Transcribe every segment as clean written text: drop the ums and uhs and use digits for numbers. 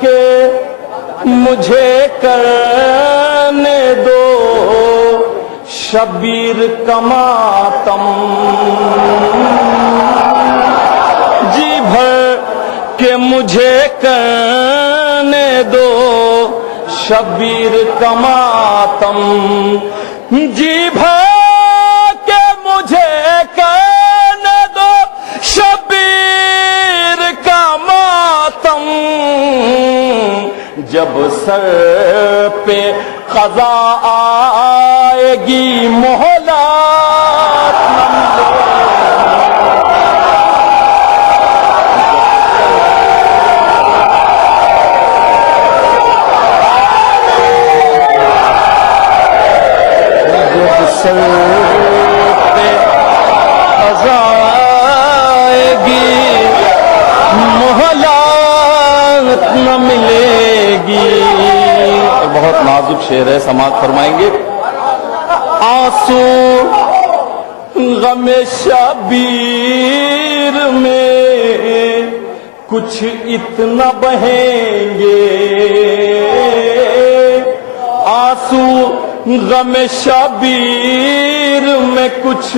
کہ مجھے کرنے دو شبیر کا ماتم، جی بھر کہ مجھے کرنے دو شبیر کا ماتم، جی بھر کہ مجھے کرنے دو شبیر کا ماتم، جب سر پہ قضا آئے گی مہلت نہ ملے، جب سر پہ قضا آئے گی مہلت نہ ملے گی۔ بہت نازک شعر ہے، سماعت فرمائیں گے۔ آنسو غم شبیر میں کچھ اتنا بہیں گے، آنسو غم شبیر میں کچھ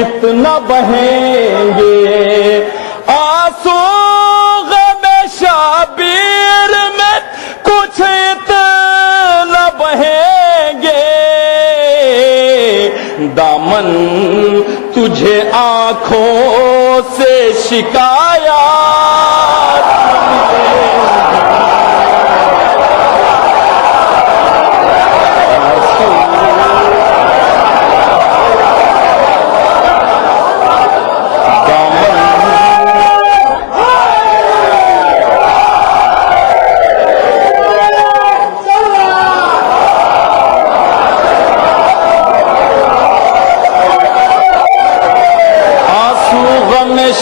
اتنا بہیں گے، آنسو غم شبیر میں کچھ اتنا بہیں گے، دامن تجھے آنکھوں سے شکایات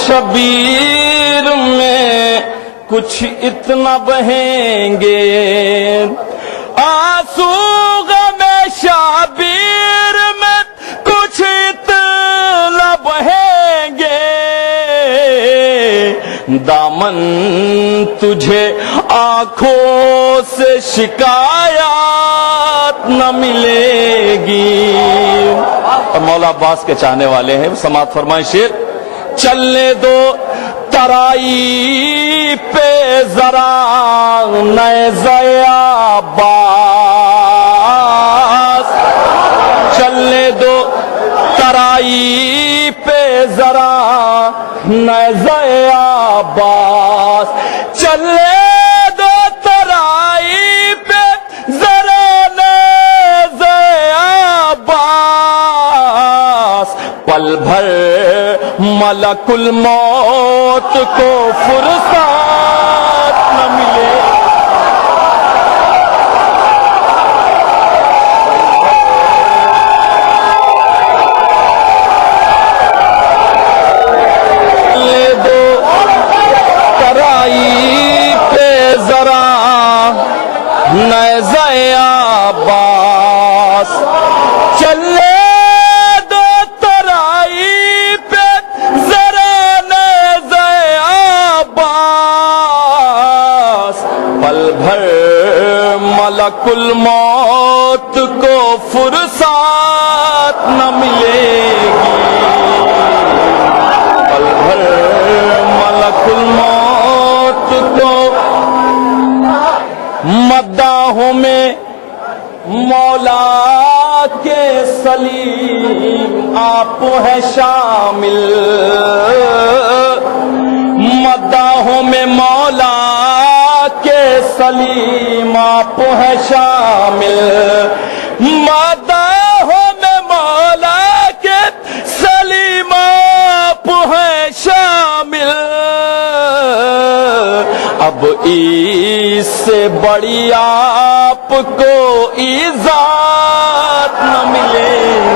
شبیر میں کچھ اتنا بہیں گے، آنسو غم شبیر میں کچھ اتنا بہیں گے، دامن تجھے آنکھوں سے شکایات نہ ملے گی۔ اور مولا عباس کے چاہنے والے ہیں، سماعت فرمائیں شعر۔ چلنے دو ترائی پہ ذرا نیزہ عباس، چلنے دو ترائی پہ ذرا نیزہ عباس، چلنے دو ترائی پہ ذرا نیزہ عباس، پل بھر ملک الموت کو فرصت نہ ملے، لے دو ترائی پہ ذرا نیزہ عباس، چلے ملک الموت کو فرصت نہ ملے گی، پل بھر ملک الموت کو، مداحوں میں مولا کے سلیم آپ ہے شامل، مداحوں میں مولا کے سلیم آپ ہے شامل، مداحوں میں مولا کے سلیم آپ ہے شامل، اب اس سے بڑی آپ کو عزت نہ ملے گی۔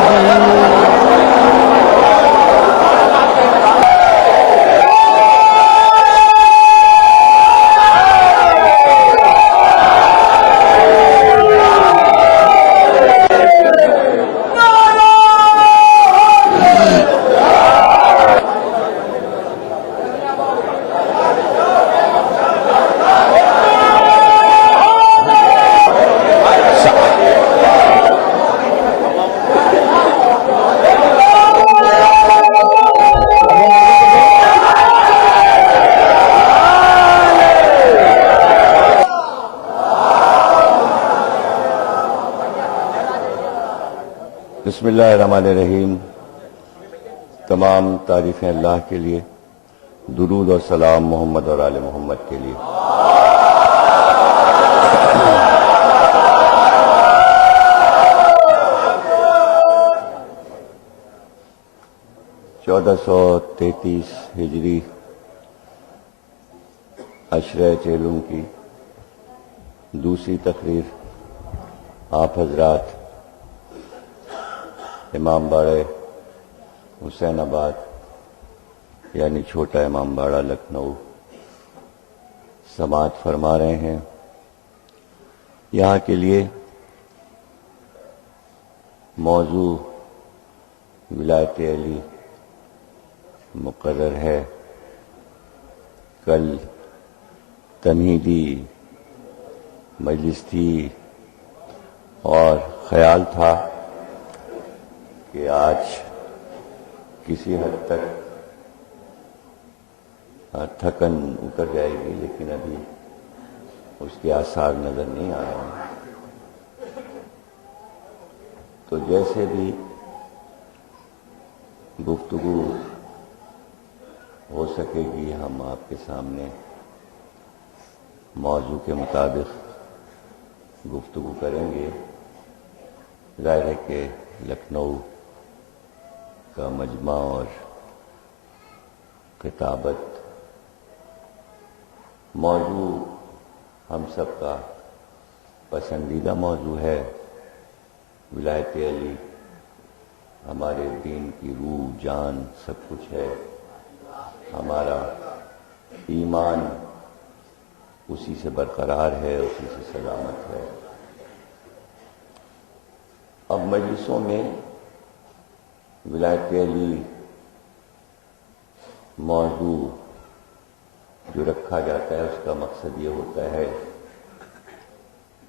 بسم اللہ الرحمن الرحیم. تمام تعریفیں اللہ کے لیے، درود اور سلام محمد اور آل محمد کے لیے. چودہ سو 33 ہجری عشرہ چیلم کی دوسری تقریر آپ حضرات امام باڑہ حسین آباد یعنی چھوٹا امام باڑہ لکھنؤ سماعت فرما رہے ہیں. یہاں کے لیے موضوع ولایت علی مقرر ہے. کل تمہیدی مجلس تھی اور خیال تھا کہ آج کسی حد تک تھکن اتر جائے گی، لیکن ابھی اس کے آثار نظر نہیں آ رہے ہیں. تو جیسے بھی گفتگو ہو سکے گی ہم آپ کے سامنے موضوع کے مطابق گفتگو کریں گے. ظاہر ہے کہ لکھنؤ کا مجمع اور خطابت موضوع ہم سب کا پسندیدہ موضوع ہے. ولایت علی ہمارے دین کی روح جان سب کچھ ہے. ہمارا ایمان اسی سے برقرار ہے، اسی سے سلامت ہے. اب مجلسوں میں ولایت علی موضوع جو رکھا جاتا ہے اس کا مقصد یہ ہوتا ہے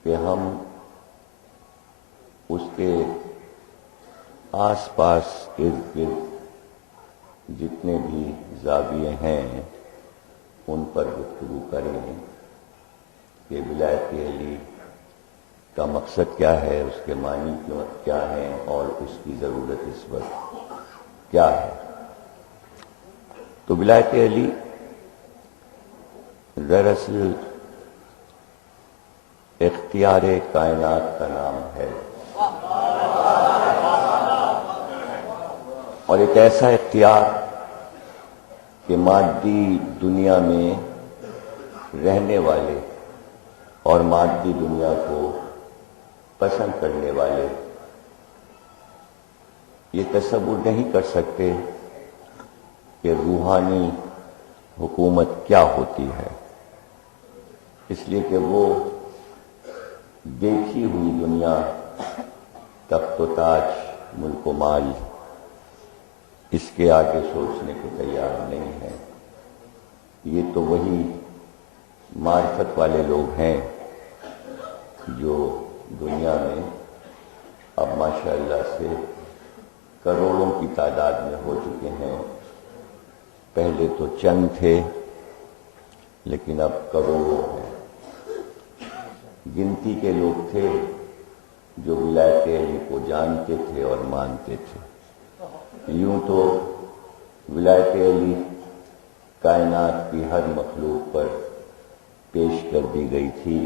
کہ ہم اس کے آس پاس ارد گرد جتنے بھی زاویے ہیں ان پر گفتگو کریں کہ ولایت علی کا مقصد کیا ہے، اس کے معنی کیا ہیں اور اس کی ضرورت اس وقت کیا ہے. تو ولایت علی دراصل اختیار کائنات کا نام ہے، اور ایک ایسا اختیار کہ مادی دنیا میں رہنے والے اور مادی دنیا کو پسند کرنے والے یہ تصور نہیں کر سکتے کہ روحانی حکومت کیا ہوتی ہے، اس لیے کہ وہ دیکھی ہوئی دنیا، تخت و تاج، ملک و مال، اس کے آگے سوچنے کو تیار نہیں ہے. یہ تو وہی معرفت والے لوگ ہیں جو دنیا میں اب ماشاءاللہ سے کروڑوں کی تعداد میں ہو چکے ہیں. پہلے تو چند تھے لیکن اب کروڑوں ہیں. گنتی کے لوگ تھے جو ولایت علی کو جانتے تھے اور مانتے تھے. یوں تو ولایت علی کائنات کی ہر مخلوق پر پیش کر دی گئی تھی.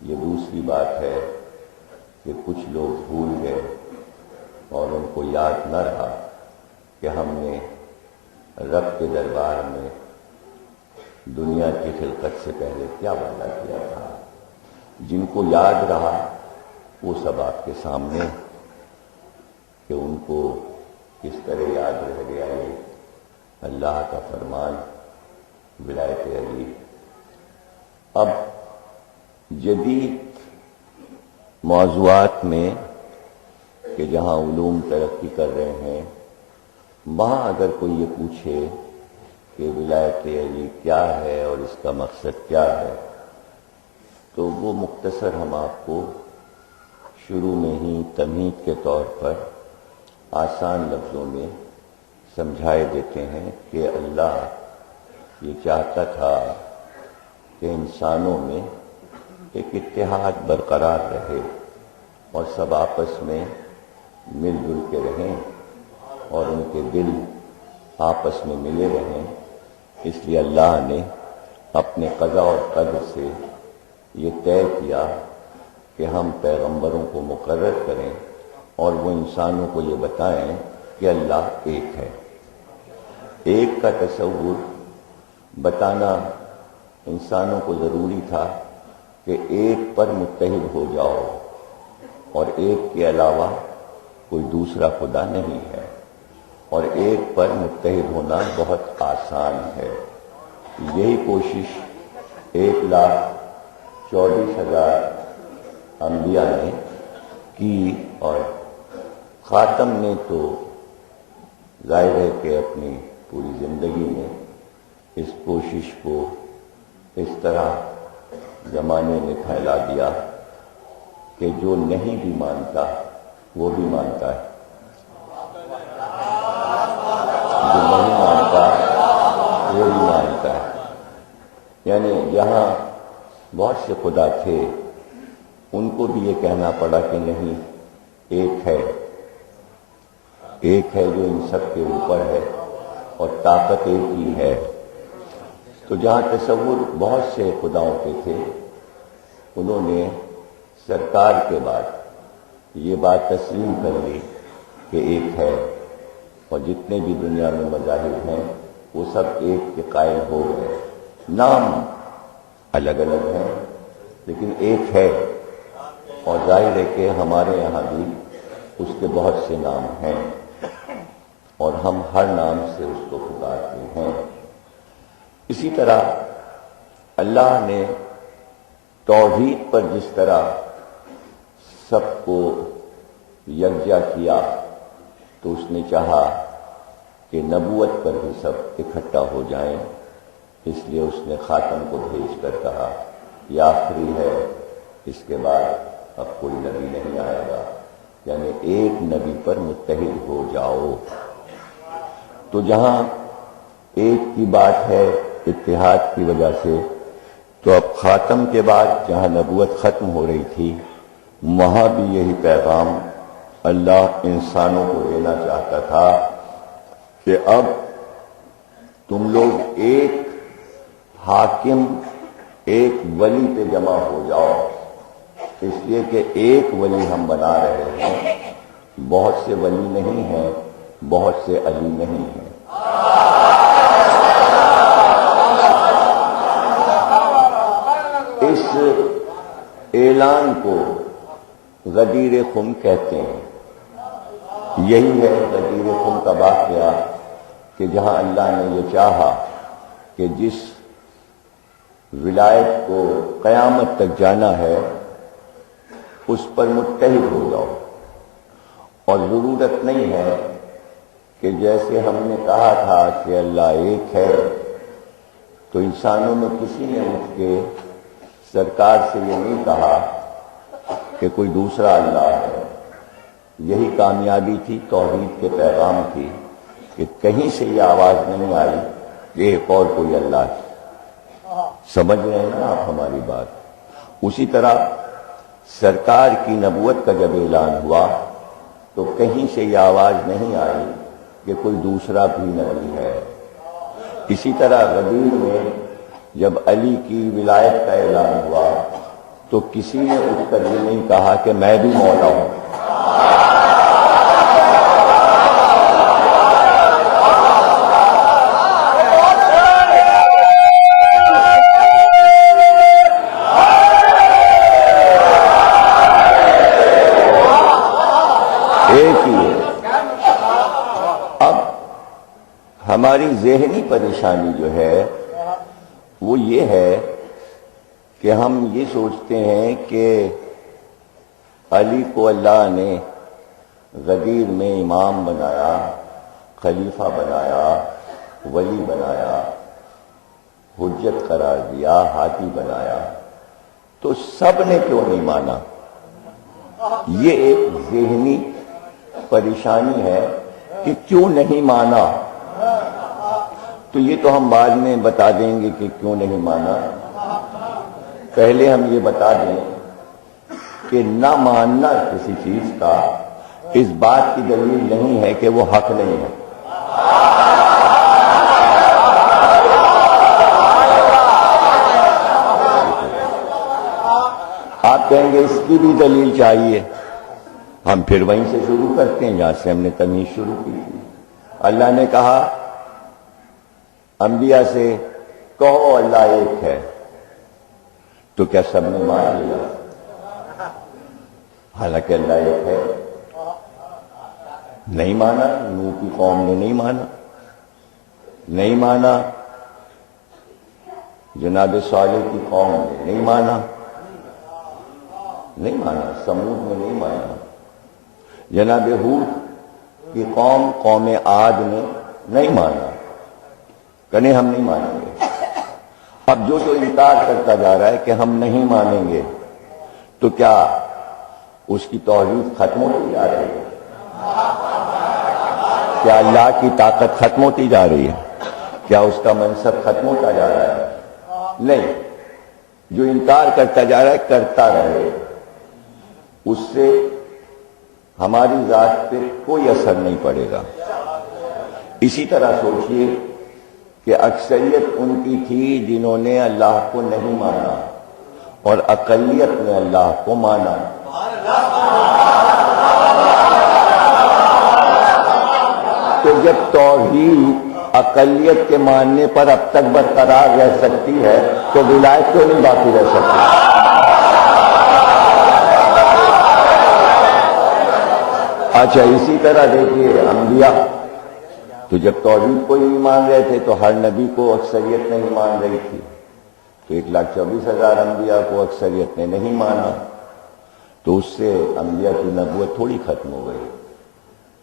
یہ دوسری بات ہے کہ کچھ لوگ بھول گئے اور ان کو یاد نہ رہا کہ ہم نے رب کے دربار میں دنیا کی خلقت سے پہلے کیا وعدہ کیا تھا. جن کو یاد رہا وہ سب آپ کے سامنے کہ ان کو کس طرح یاد رہ گیا یہ اللہ کا فرمان ولایت علی. اب جدید موضوعات میں کہ جہاں علوم ترقی کر رہے ہیں، وہاں اگر کوئی یہ پوچھے کہ ولایت علی کیا ہے اور اس کا مقصد کیا ہے، تو وہ مختصر ہم آپ کو شروع میں ہی تمہید کے طور پر آسان لفظوں میں سمجھائے دیتے ہیں کہ اللہ یہ چاہتا تھا کہ انسانوں میں ایک اتحاد برقرار رہے اور سب آپس میں مل جل کے رہیں اور ان کے دل آپس میں ملے رہیں، اس لیے اللہ نے اپنے قضاء اور قدر سے یہ طے کیا کہ ہم پیغمبروں کو مقرر کریں اور وہ انسانوں کو یہ بتائیں کہ اللہ ایک ہے۔ ایک کا تصور بتانا انسانوں کو ضروری تھا کہ ایک پر متحد ہو جاؤ اور ایک کے علاوہ کوئی دوسرا خدا نہیں ہے، اور ایک پر متحد ہونا بہت آسان ہے۔ یہی کوشش 1,24,000 انبیاء نے کی، اور خاتم نے تو ظاہر ہے کہ اپنی پوری زندگی میں اس کوشش کو اس طرح زمانے میں پھیلا دیا کہ جو نہیں بھی مانتا وہ بھی مانتا ہے، جو نہیں مانتا وہ بھی مانتا ہے۔ یعنی جہاں بہت سے خدا تھے ان کو بھی یہ کہنا پڑا کہ نہیں، ایک ہے جو ان سب کے اوپر ہے اور طاقت ایک ہی ہے۔ تو جہاں تصور بہت سے خداؤں کے تھے، انہوں نے سرکار کے بعد یہ بات تسلیم کر لی کہ ایک ہے، اور جتنے بھی دنیا میں مذاہب ہیں وہ سب ایک کے قائل ہو گئے۔ نام الگ الگ ہیں لیکن ایک ہے، اور ظاہر ہے کہ ہمارے یہاں بھی اس کے بہت سے نام ہیں اور ہم ہر نام سے اس کو پکارتے ہیں۔ اسی طرح اللہ نے توحید پر جس طرح سب کو یکجا کیا، تو اس نے چاہا کہ نبوت پر بھی سب اکٹھا ہو جائیں، اس لیے اس نے خاتم کو بھیج کر کہا یہ آخری ہے، اس کے بعد اب کوئی نبی نہیں آئے گا، یعنی ایک نبی پر متحد ہو جاؤ۔ تو جہاں ایک کی بات ہے اتحاد کی وجہ سے، تو اب خاتم کے بعد جہاں نبوت ختم ہو رہی تھی، وہاں بھی یہی پیغام اللہ انسانوں کو دینا چاہتا تھا کہ اب تم لوگ ایک حاکم، ایک ولی پہ جمع ہو جاؤ، اس لیے کہ ایک ولی ہم بنا رہے ہیں، بہت سے ولی نہیں ہیں، بہت سے علی نہیں ہیں۔ اس اعلان کو غدیر خم کہتے ہیں۔ یہی ہے غدیر خم کا واقعہ کہ جہاں اللہ نے یہ چاہا کہ جس ولایت کو قیامت تک جانا ہے اس پر متحد ہو جاؤ، اور ضرورت نہیں ہے کہ جیسے ہم نے کہا تھا کہ اللہ ایک ہے، تو انسانوں میں کسی نے اٹھ کے سرکار سے یہ نہیں کہا کہ کوئی دوسرا اللہ ہے۔ یہی کامیابی تھی توحید کے پیغام کی کہ کہیں سے یہ آواز نہیں آئی کہ ایک اور کوئی اللہ ہے۔ سمجھ رہے ہیں نا آپ ہماری بات؟ اسی طرح سرکار کی نبوت کا جب اعلان ہوا تو کہیں سے یہ آواز نہیں آئی کہ کوئی دوسرا بھی نبی ہے۔ اسی طرح غدیر میں جب علی کی ولایت کا اعلان ہوا تو کسی نے اٹھ کر یہ نہیں کہا کہ میں بھی مولا ہوں۔ ایک ہی ہے۔ اب ہماری ذہنی پریشانی جو ہے وہ یہ ہے کہ ہم یہ سوچتے ہیں کہ علی کو اللہ نے غدیر میں امام بنایا، خلیفہ بنایا، ولی بنایا، حجت قرار دیا، ہادی بنایا، تو سب نے کیوں نہیں مانا؟ یہ ایک ذہنی پریشانی ہے کہ کیوں نہیں مانا۔ تو یہ تو ہم بعد میں بتا دیں گے کہ کیوں نہیں مانا۔ پہلے ہم یہ بتا دیں کہ نہ ماننا کسی چیز کا اس بات کی دلیل نہیں ہے کہ وہ حق نہیں ہے. آپ کہیں گے اس کی بھی دلیل چاہیے. ہم پھر وہیں سے شروع کرتے ہیں جہاں سے ہم نے تمیز شروع کی تھی. اللہ نے کہا انبیاء سے کہو اللہ ایک ہے، تو کیا سب نے مان لیا؟ حالانکہ اللہ ایک ہے. نہیں مانا. نوح کی قوم نے نہیں مانا. نہیں مانا. جناب صالح کی قوم نے نہیں مانا. نہیں مانا. سمود نے نہیں مانا. جناب ہود کی قوم، قوم عاد نے نہیں مانا. کہنے ہم نہیں مانیں گے. اب جو انکار کرتا جا رہا ہے کہ ہم نہیں مانیں گے، تو کیا اس کی توحید ختم ہوتی جا رہی ہے؟ کیا اللہ کی طاقت ختم ہوتی جا رہی ہے؟ کیا اس کا منصب ختم ہوتا جا رہا ہے؟ نہیں. جو انکار کرتا جا رہا ہے کرتا رہے، اس سے ہماری ذات پہ کوئی اثر نہیں پڑے گا. اسی طرح سوچئے کہ اکثریت ان کی تھی جنہوں نے اللہ کو نہیں مانا، اور اقلیت نے اللہ کو مانا. تو جب توحید اقلیت کے ماننے پر اب تک برقرار رہ سکتی ہے تو ولایت کیوں نہیں باقی رہ سکتی؟ اچھا اسی طرح دیکھیے انبیاء تو جب توحید کو نہیں مان رہے تھے تو ہر نبی کو اکثریت نہیں مان رہی تھی. تو 1,24,000 انبیاء کو اکثریت نے نہیں مانا، تو اس سے انبیاء کی نبوت تھوڑی ختم ہو گئی.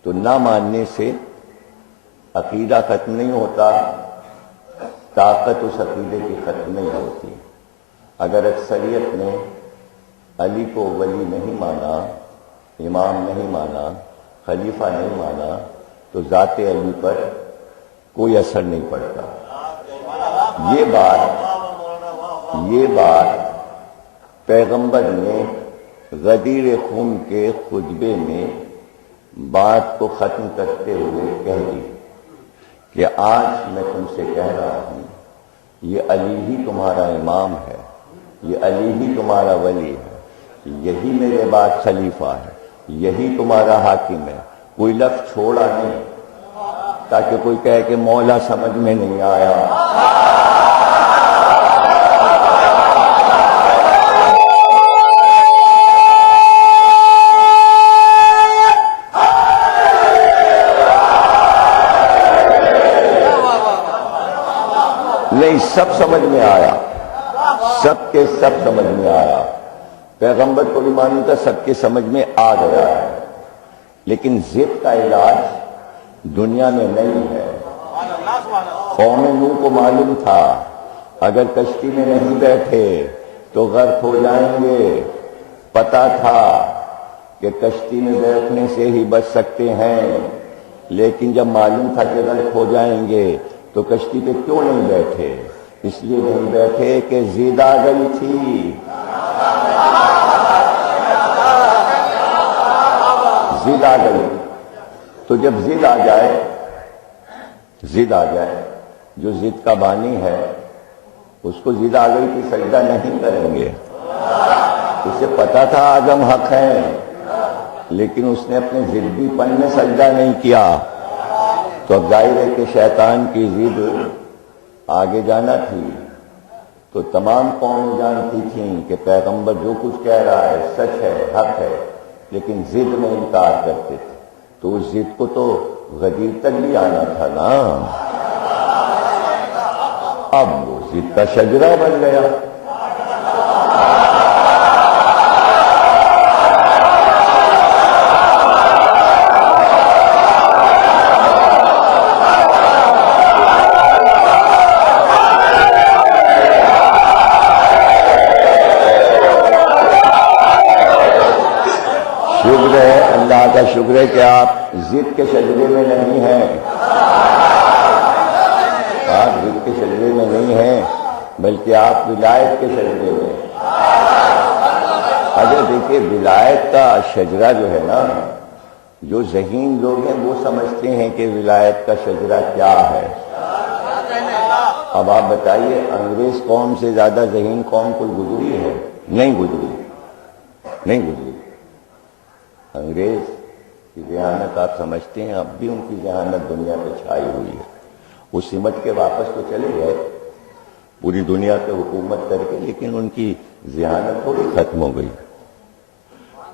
تو نہ ماننے سے عقیدہ ختم نہیں ہوتا، طاقت اس عقیدے کی ختم نہیں ہوتی. اگر اکثریت نے علی کو ولی نہیں مانا، امام نہیں مانا، خلیفہ نہیں مانا، تو ذات علی پر کوئی اثر نہیں پڑتا. یہ بات پیغمبر نے غدیر خم کے خطبے میں بات کو ختم کرتے ہوئے کہہ دی کہ آج میں تم سے کہہ رہا ہوں یہ علی ہی تمہارا امام ہے، یہ علی ہی تمہارا ولی ہے، یہی میرے بعد خلیفہ ہے، یہی تمہارا حاکم ہے. کوئی لفظ چھوڑا نہیں تاکہ کوئی کہے کہ مولا سمجھ میں نہیں آیا. نہیں، سب سمجھ میں آیا، سب کے سب سمجھ میں آیا. پیغمبر کو بھی معلوم تھا، سب کے سمجھ میں آ گیا ہے. لیکن ضد کا علاج دنیا میں نہیں ہے. قوم نوح کو معلوم تھا اگر کشتی میں نہیں بیٹھے تو غرق ہو جائیں گے. پتا تھا کہ کشتی میں بیٹھنے سے ہی بچ سکتے ہیں، لیکن جب معلوم تھا کہ غرق ہو جائیں گے تو کشتی پہ کیوں نہیں بیٹھے؟ اس لیے نہیں بیٹھے کہ ضد آ گئی تھی. ضد آ گئی. تو جب ضد آ جائے جو ضد کا بانی ہے اس کو ضد آ گئی کہ سجدہ نہیں کریں گے. اسے پتا تھا آدم حق ہے، لیکن اس نے اپنے ضدی پن میں سجدہ نہیں کیا. تو اب ظاہر ہے کہ شیطان کی ضد آگے جانا تھی. تو تمام قومیں جانتی تھیں کہ پیغمبر جو کچھ کہہ رہا ہے سچ ہے، حق ہے، لیکن ضد میں انکار کرتے تھے. تو اس ضد کو تو غدیر تک بھی آنا تھا نا. اب وہ ضد کا شجرہ بن گیا. شکر ہے، اللہ کا شکر ہے کہ آپ ضد کے شجرے میں نہیں ہیں. آپ ضد کے شجرے میں نہیں ہیں بلکہ آپ ولایت کے شجرے میں. اگر دیکھیے ولایت کا شجرہ جو ہے نا جو ذہین لوگ ہیں وہ سمجھتے ہیں کہ ولایت کا شجرہ کیا ہے۔ اب آپ بتائیے انگریز قوم سے زیادہ ذہین قوم کوئی گزری ہے؟ نہیں گزری۔ انگریز کی ذہانت آپ سمجھتے ہیں، اب بھی ان کی ذہانت دنیا پہ چھائی ہوئی ہے۔ وہ سمٹ کے واپس تو چلے گئے پوری دنیا پہ حکومت کر کے، لیکن ان کی ذہانت تھوڑی ختم ہو گئی۔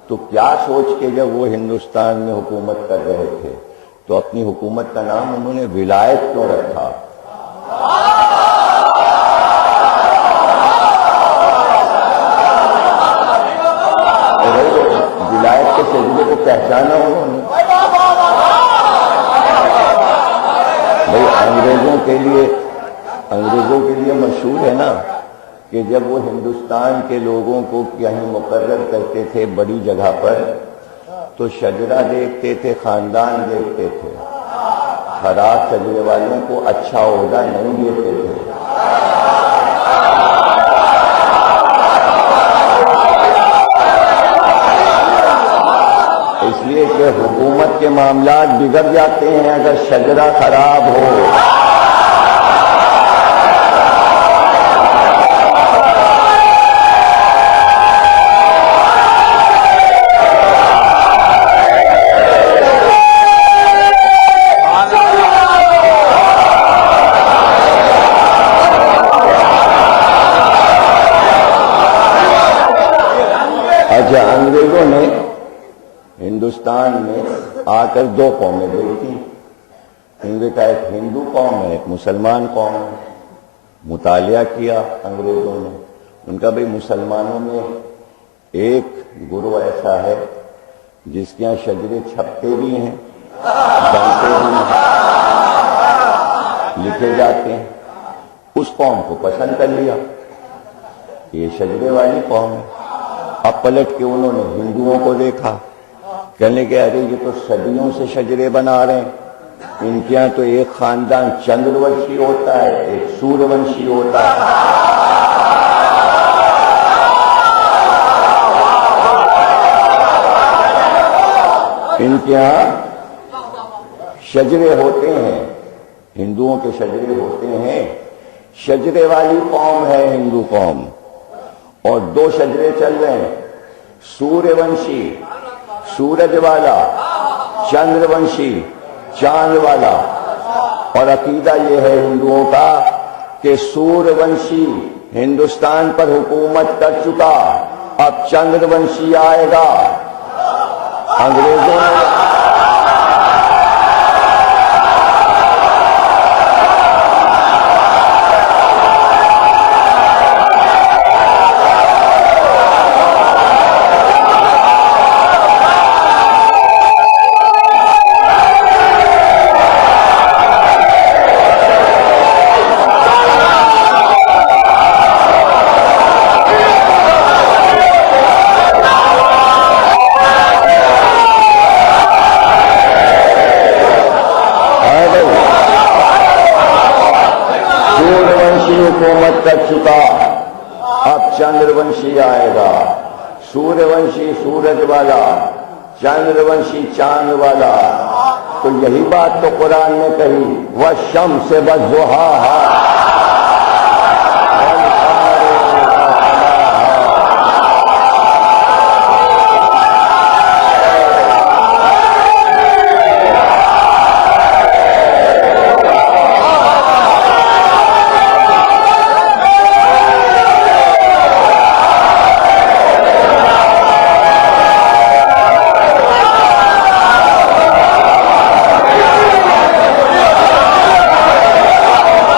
تو کیا سوچ کے جب وہ ہندوستان میں حکومت کر رہے تھے تو اپنی حکومت کا نام انہوں نے ولایت کیوں رکھا؟ ولایت کے شجرے کو پہچانا انہوں نے۔ بھائی انگریزوں کے لیے مشہور ہے نا کہ جب وہ ہندوستان کے لوگوں کو کہیں مقرر کرتے تھے بڑی جگہ پر تو شجرہ دیکھتے تھے، خاندان دیکھتے تھے، خراب شجرے والوں کو اچھا عہدہ نہیں دیتے تھے۔ اس لیے کہ حکومت کے معاملات بگڑ جاتے ہیں اگر شجرہ خراب ہو۔ اچھا، انگریزوں نے ہندوستان میں آ کر دو قومیں دیکھی، ان کا ایک ہندو قوم ہے، ایک مسلمان قوم ہے۔ مطالعہ کیا انگریزوں نے، ان کا بھئی مسلمانوں میں ایک گروہ ایسا ہے جس کے یہاں شجرے چھپتے بھی ہیں، بنتے بھی ہیں، لکھے جاتے ہیں۔ اس قوم کو پسند کر لیا، یہ شجرے والی قوم ہے۔ اب پلٹ کے انہوں نے ہندوؤں کو دیکھا، کہنے کہ ارے یہ تو صدیوں سے شجرے بنا رہے ہیں، ان کے یہاں تو ایک خاندان چندر ونشی ہوتا ہے، ایک سوریہ ونشی ہوتا ہے۔ ان کے یہاں شجرے ہوتے ہیں، ہندوؤں کے شجرے ہوتے ہیں۔ شجرے والی قوم ہے ہندو قوم، اور دو شجرے چل رہے ہیں، سوریہ ونشی سورج والا، چندر ونشی چاند والا۔ اور عقیدہ یہ ہے ہندوؤں کا کہ سوریہ ونشی ہندوستان پر حکومت کر چکا، اب چندر ونشی آئے گا۔ انگریزوں نے حکومت کر چکا، اب چندر ونشی آئے گا۔ سوریہ ونشی سورج والا، چندر ونشی چاند والا۔ تو یہی بات تو قرآن نے کہی، وَالشَّمْسِ وَضُحَاهَا۔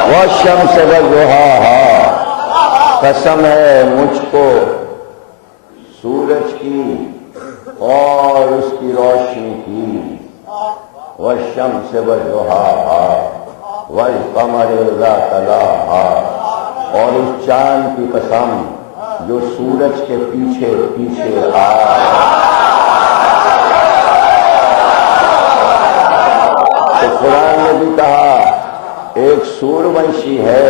وَالشَّمْسِ وَضُحَاهَا، قسم ہے مجھ کو سورج کی اور اس کی روشنی کی۔ وَالشَّمْسِ وَضُحَاهَا وَالْقَمَرِ إِذَا تَلَاهَا، اور اس چاند کی قسم جو سورج کے پیچھے پیچھے آیا۔ تو قرآن نے بھی کہا ایک سوریہ ونشی ہے،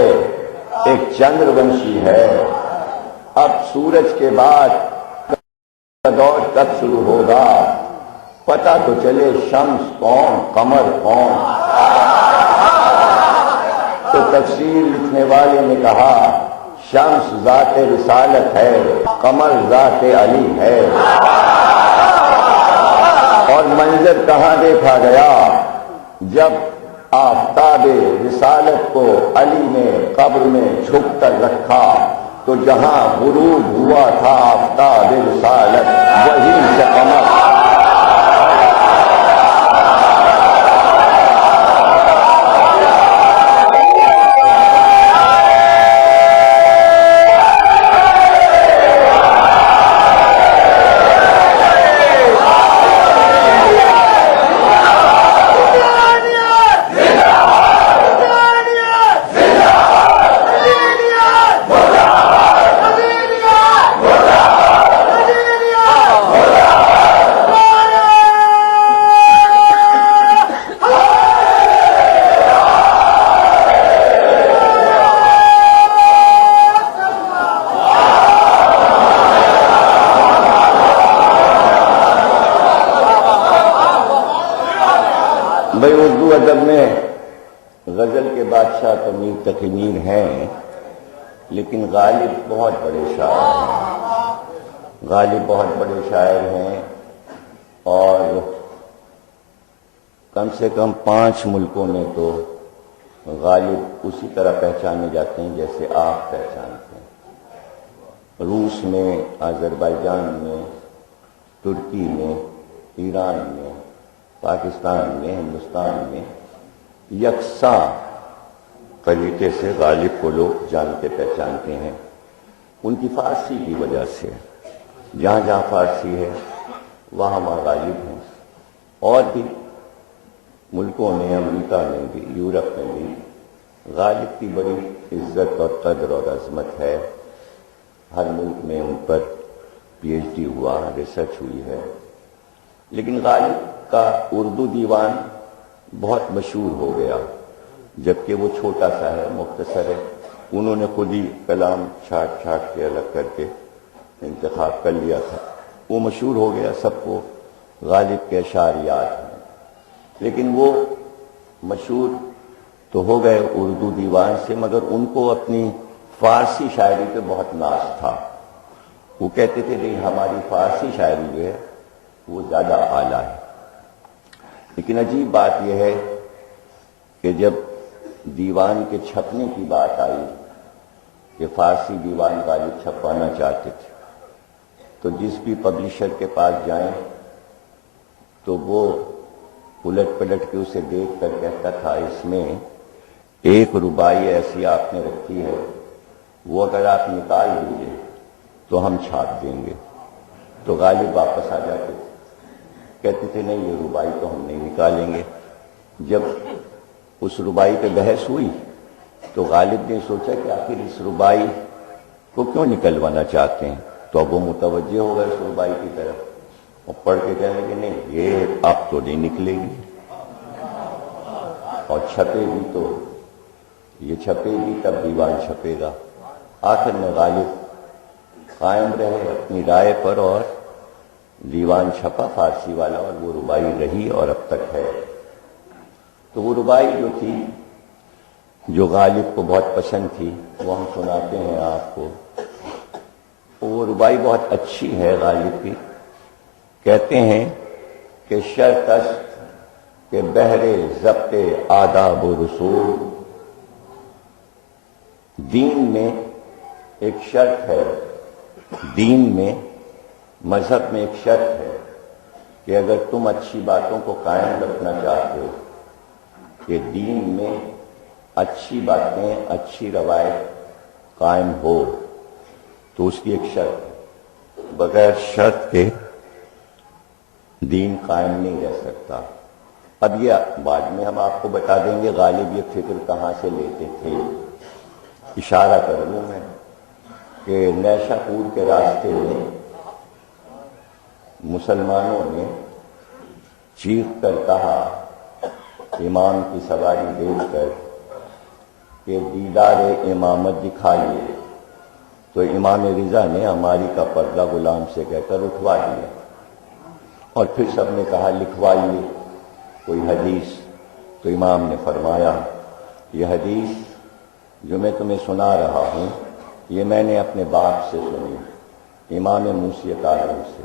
ایک چندر ونشی ہے۔ اب سورج کے بعد کا دور تب شروع ہوگا پتہ تو چلے شمس کون قمر کون۔ تو تفسیر لکھنے والے نے کہا شمس ذات رسالت ہے، قمر ذات علی ہے۔ اور منظر کہاں دیکھا گیا؟ جب آفتاب رسالت کو علی نے قبر میں چھپ کر رکھا تو جہاں غروب ہوا تھا آفتاب رسالت وہیں سے قمر۔ بھائی اردو ادب میں غزل کے بادشاہ تو میر تقی میر ہیں، لیکن غالب بہت بڑے شاعر ہیں۔ غالب بہت بڑے شاعر ہیں اور کم سے کم 5 ملکوں میں تو غالب اسی طرح پہچانے جاتے ہیں جیسے آپ پہچانتے ہیں۔ روس میں، آذربائیجان میں، ترکی میں، ایران میں، پاکستان میں، ہندوستان میں یکساں طریقے سے غالب کو لوگ جانتے پہچانتے ہیں، ان کی فارسی کی وجہ سے۔ جہاں جہاں فارسی ہے وہاں غالب ہیں۔ اور بھی ملکوں میں، امریکہ میں بھی، یورپ میں بھی غالب کی بڑی عزت اور قدر اور عظمت ہے۔ ہر ملک میں ان پر پی ایچ ڈی ہوا، ریسرچ ہوئی ہے۔ لیکن غالب کا اردو دیوان بہت مشہور ہو گیا، جبکہ وہ چھوٹا سا ہے، مختصر ہے۔ انہوں نے خود ہی کلام چھانٹ کے الگ کر کے انتخاب کر لیا تھا، وہ مشہور ہو گیا، سب کو غالب کے اشعار یاد ہیں۔ لیکن وہ مشہور تو ہو گئے اردو دیوان سے، مگر ان کو اپنی فارسی شاعری پہ بہت ناز تھا۔ وہ کہتے تھے نہیں، ہماری فارسی شاعری جو ہے وہ زیادہ اعلیٰ ہے۔ لیکن عجیب بات یہ ہے کہ جب دیوان کے چھپنے کی بات آئی کہ فارسی دیوان غالب چھپوانا چاہتے تھے، تو جس بھی پبلشر کے پاس جائیں تو وہ الٹ پلٹ کے اسے دیکھ کر کہتا تھا اس میں 1 رباعی ایسی آپ نے رکھی ہے، وہ اگر آپ نکال دیجئے تو ہم چھاپ دیں گے۔ تو غالب واپس آ جاتے تھے، کہتے تھے نہیں، یہ رباعی تو ہم نہیں نکالیں گے۔ جب اس رباعی پہ بحث ہوئی تو غالب نے سوچا کہ آخر اس رباعی کو کیوں نکلوانا چاہتے ہیں، تو اب وہ متوجہ ہو گئے اس رباعی کی طرف اور پڑھ کے کہنے کہ نہیں، یہ اب تو نہیں نکلے گی، اور چھپے گی تو یہ چھپے گی تب دیوان چھپے گا۔ آخر میں غالب قائم رہے اپنی رائے پر اور دیوان چھپا فارسی والا، اور وہ رباعی رہی اور اب تک ہے۔ تو وہ رباعی جو تھی، جو غالب کو بہت پسند تھی، وہ ہم سناتے ہیں آپ کو۔ وہ رباعی بہت اچھی ہے غالب کی۔ کہتے ہیں کہ شرط است کہ بہر ضبط آداب و رسول، دین میں ایک شرط ہے، دین میں، مذہب میں ایک شرط ہے کہ اگر تم اچھی باتوں کو قائم رکھنا چاہتے ہو، کہ دین میں اچھی باتیں، اچھی روایت قائم ہو، تو اس کی ایک شرط ہے، بغیر شرط کے دین قائم نہیں رہ سکتا۔ اب یہ بعد میں ہم آپ کو بتا دیں گے غالب یہ فکر کہاں سے لیتے تھے۔ اشارہ کر لوں میں کہ نیشا پور کے راستے میں مسلمانوں نے چیخ کر کہا امام کی سواری دیکھ کر کہ دیدار امامت دکھائیے، تو امام رضا نے ہماری کا پردہ غلام سے کہہ کر اٹھوا دیا، اور پھر سب نے کہا لکھوائیے کوئی حدیث. تو امام نے فرمایا یہ حدیث جو میں تمہیں سنا رہا ہوں یہ میں نے اپنے باپ سے سنی, امام موسی کاظم سے.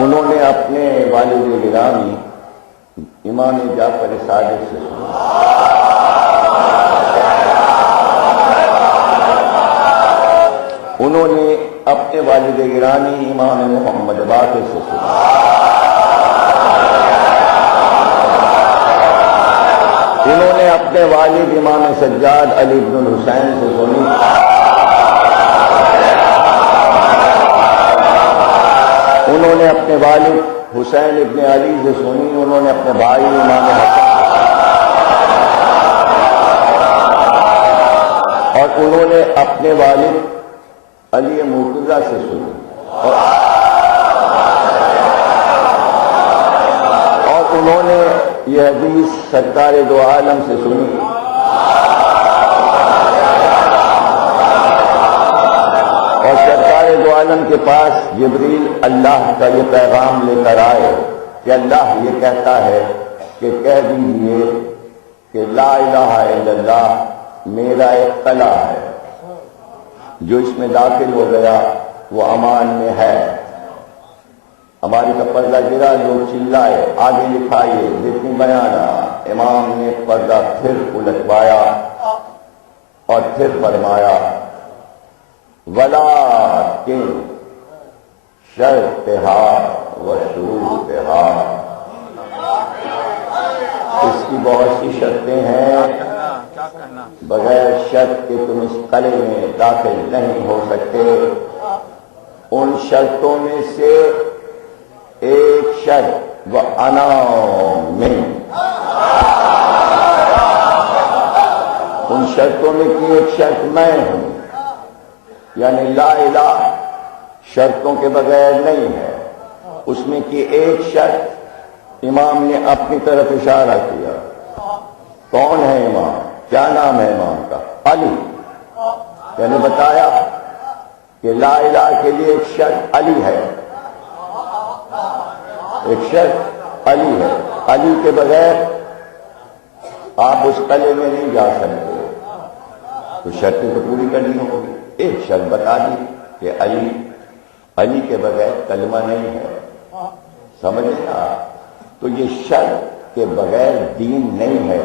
انہوں نے اپنے والد گرامی امام جعفر صادق سے سنا. انہوں نے اپنے والد گرامی امام محمد باقر سے سنا. انہوں نے اپنے والد امام سجاد علی بن الحسین سے سنی. انہوں نے اپنے والد حسین ابن علی سے سنی. انہوں نے اپنے بھائی امام حسن اور انہوں نے اپنے والد علی مرتضیٰ سے سنی. اور انہوں نے یہ حدیث سرکار دو عالم سے سنی. اور سرکار دو عالم کے پاس جبریل اللہ کا یہ پیغام لے کر آئے کہ اللہ یہ کہتا ہے کہ کہہ دیجئے کہ لا الہ الا اللہ میرا ایک قلعہ ہے, جو اس میں داخل ہو گیا وہ امان میں ہے. ہماری کا پردہ گرا, لوگ چلائے آگے لکھائیے جتنی بیانہ. امام نے پردہ پھر الٹوایا اور پھر فرمایا ولیکن شرطہا و شروطہا, اس کی بہت سی شرطیں ہیں, بغیر شرط کے تم اس قلعے میں داخل نہیں ہو سکتے. ان شرطوں میں سے ایک شرط وَأَنَا مِنْ, ان شرطوں میں کی ایک شرط میں ہوں, یعنی لا الہ شرطوں کے بغیر نہیں ہے. اس میں کی ایک شرط امام نے اپنی طرف اشارہ کیا. کون ہے امام؟ کیا نام ہے امام کا؟ علی. یعنی بتایا کہ لا الہ کے لیے ایک شرط علی ہے, ایک شرط علی ہے. علی کے بغیر آپ اس قلعے میں نہیں جا سکتے. تو شرطیں تو پوری کرنی ہوگی. ایک شرط بتا دی کہ علی کے بغیر کلمہ نہیں ہے. سمجھے نا؟ تو یہ شرط کے بغیر دین نہیں ہے.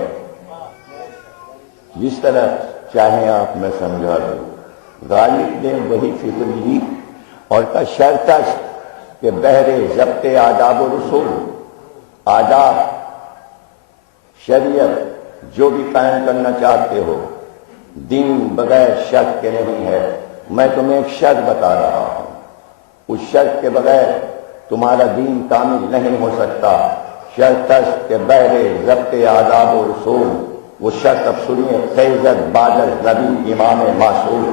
جس طرح چاہیں آپ میں سمجھا دوں. غالب نے وہی فکر لی اور کا شرط کہ بہرے ضبط آداب و رسول, آداب شریعت جو بھی قائم کرنا چاہتے ہو, دین بغیر شرط کے نہیں ہے. میں تمہیں ایک شرط بتا رہا ہوں, اس شرط کے بغیر تمہارا دین کامل نہیں ہو سکتا. شرط کے بہرے ضبط آداب و رسول, وہ شرط اب سنیے. فیضت بعد نبی امام معصوم.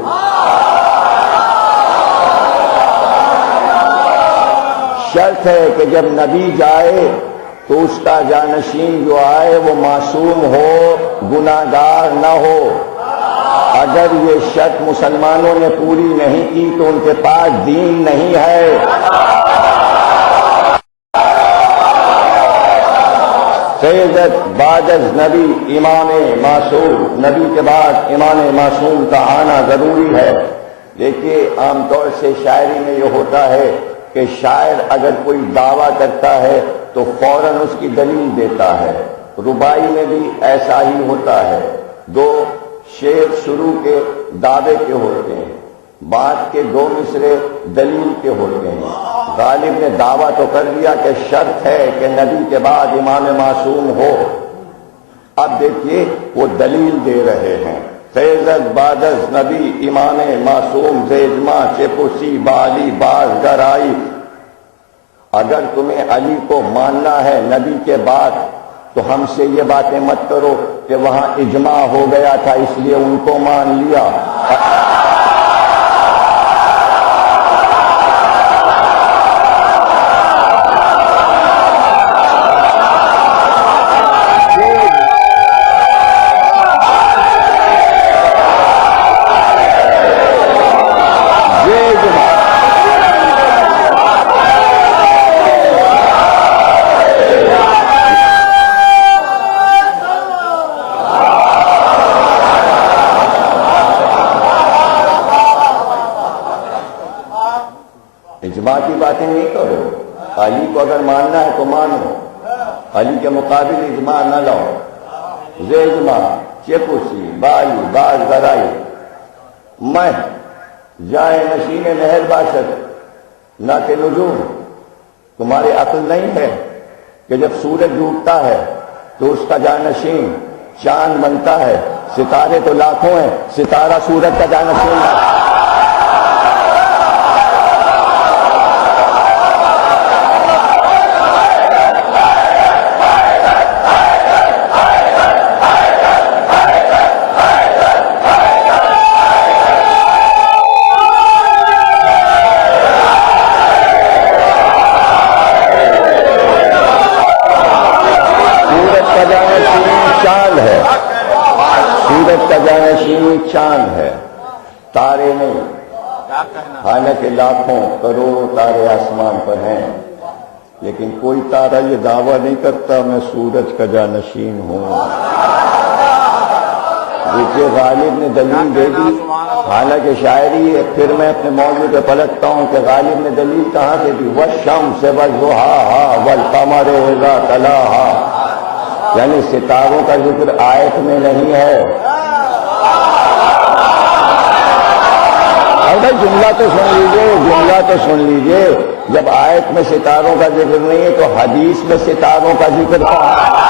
شرط ہے کہ جب نبی جائے تو اس کا جانشین جو آئے وہ معصوم ہو, گناہگار نہ ہو. اگر یہ شرط مسلمانوں نے پوری نہیں کی تو ان کے پاس دین نہیں ہے. فیضت بعد نبی امام معصوم, نبی کے بعد امام معصوم کا آنا ضروری ہے. دیکھیے عام طور سے شاعری میں یہ ہوتا ہے کہ شاعر اگر کوئی دعویٰ کرتا ہے تو فوراً اس کی دلیل دیتا ہے. ربائی میں بھی ایسا ہی ہوتا ہے. دو شعر شروع کے دعوے کے ہوتے ہیں, بعد کے دو مصرے دلیل کے ہوتے ہیں. غالب نے دعویٰ تو کر دیا کہ شرط ہے کہ نبی کے بعد امام معصوم ہو. اب دیکھیے وہ دلیل دے رہے ہیں. فیضت بادز نبی امام معصوم زیجما چپوسی بالی باز گرائی. اگر تمہیں علی کو ماننا ہے نبی کے بعد تو ہم سے یہ باتیں مت کرو کہ وہاں اجماع ہو گیا تھا اس لیے ان کو مان لیا. اجماع کی باتیں نہیں کرو. علی کو اگر ماننا ہے تو مانو, علی کے مقابل اجماع نہ لاؤ. زے اجماع چپوسی بائی باز گرائی میں جائے نشین نہر باشد نہ کہ نجوم. تمہاری عقل نہیں ہے کہ جب سورج ڈوبتا ہے تو اس کا جانشین چاند بنتا ہے. ستارے تو لاکھوں ہیں, ستارہ سورج کا جانشین ہے. چاند ہے, تارے نہیں. حالانکہ لاکھوں کروڑوں تارے آسمان پر ہیں, لیکن کوئی تارا یہ دعویٰ نہیں کرتا میں سورج کا جانشین ہوں. دیکھیے غالب نے دلیل دے دی, حالانکہ شاعری ہے. پھر میں اپنے موضوع پہ پلٹتا ہوں کہ غالب نے دلیل کہاں سے دی. والشمس والضحاها والقمر اذا تلاها, یعنی ستاروں کا ذکر آیت میں نہیں ہے. جملہ تو سن لیجئے, جملہ تو سن لیجئے. جب آیت میں ستاروں کا ذکر نہیں ہے تو حدیث میں ستاروں کا ذکر کہاں ہے؟